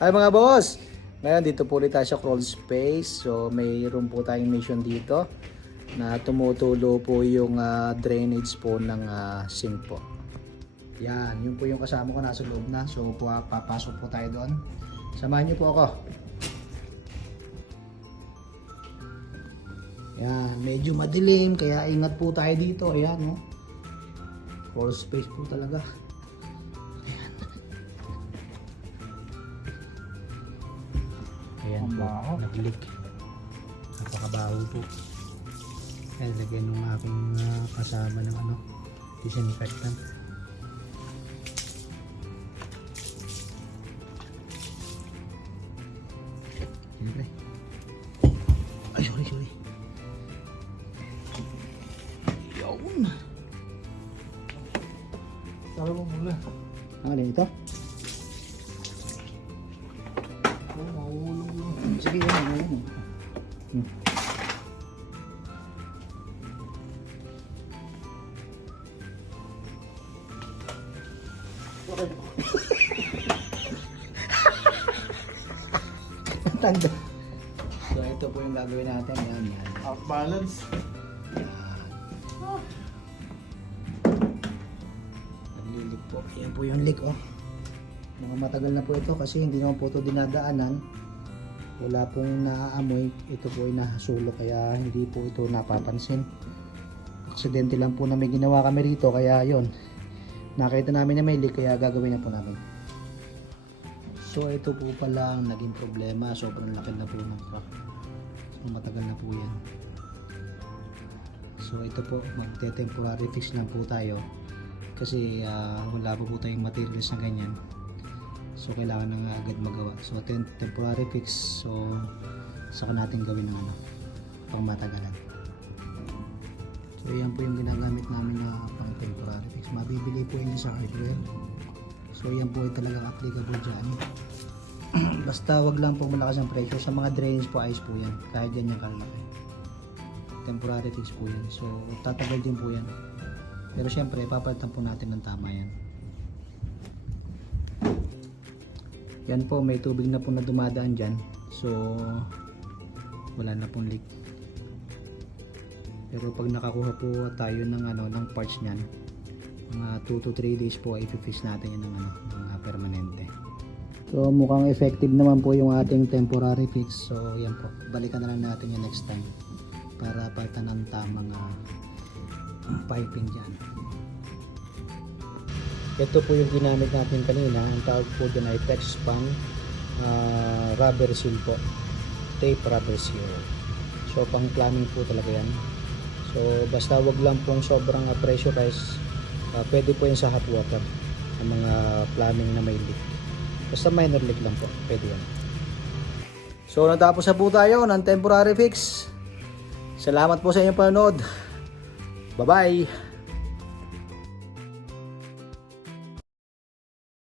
Hi mga boss! Ngayon dito po ulit tayo sa crawl space. So mayroon po tayong mission dito na tumutulo po yung drainage po ng sink po. Yan, yun po yung kasama ko nasa loob na. So papasok po tayo doon. Samahan niyo po ako. Yan, medyo madilim kaya ingat po tayo dito. Ayan, no? Crawl space po talaga. Ayan po, nag-leak. Napakabaho po. Kaya lagyan ng aking kasama ng disinfectant. Siyempre. Ay, sorry. Yun. Sabi mo muna. Ano ito? Sige, yan. Tanda. So ito po yung gagawin natin. Yan. Off balance. Naglilik po. Yan po yung leak, oh. Matagal na po ito kasi hindi naman po ito dinadaanan. Wala pong naaamoy. Ito po ay nasulo kaya hindi po ito napapansin. Aksidente lang po na may ginawa kami rito kaya yon. Nakita namin na may leak kaya gagawin na po namin. So ito po pala ang naging problema. Sobrang laki na po ng crack. So matagal na po yan. So ito po magte-temporary fix lang po tayo. Kasi wala pa po tayong materials na ganyan. So kailangan na agad magawa. So temporary fix. So saka natin gawin ng pang matagalan. So yan po yung ginagamit namin na pang temporary fix. Mabibili po yun sa hardware. So yan po ay talagang applicable dyan. Basta wag lang po malakas ang pressure. Sa mga drains po ayos po yan. Kahit ganyan kalaki. Temporary fix po yan. So tatagal din po yan. Pero syempre papalitan po natin ng tama yan. Yan po, may tubig na po na dumadaan dyan. So, wala na pong leak. Pero pag nakakuha po tayo ng parts niyan, mga 2 to 3 days po, i-fix natin yan ng permanente. So, mukhang effective naman po yung ating temporary fix. So, yan po. Balikan na lang natin yung next time para palitan ng tamang piping dyan. Ito po yung ginamit natin kanina. Ang tawag po dyan ay Texpan rubber seal po. Tape rubber seal. So pang plumbing po talaga yan. So basta wag lang pong sobrang pressurize. Pwede po yan sa hot water. Ang mga plumbing na may leak. Basta minor leak lang po. Pwede yan. So natapos na po tayo ng temporary fix. Salamat po sa inyong panonood. Bye bye.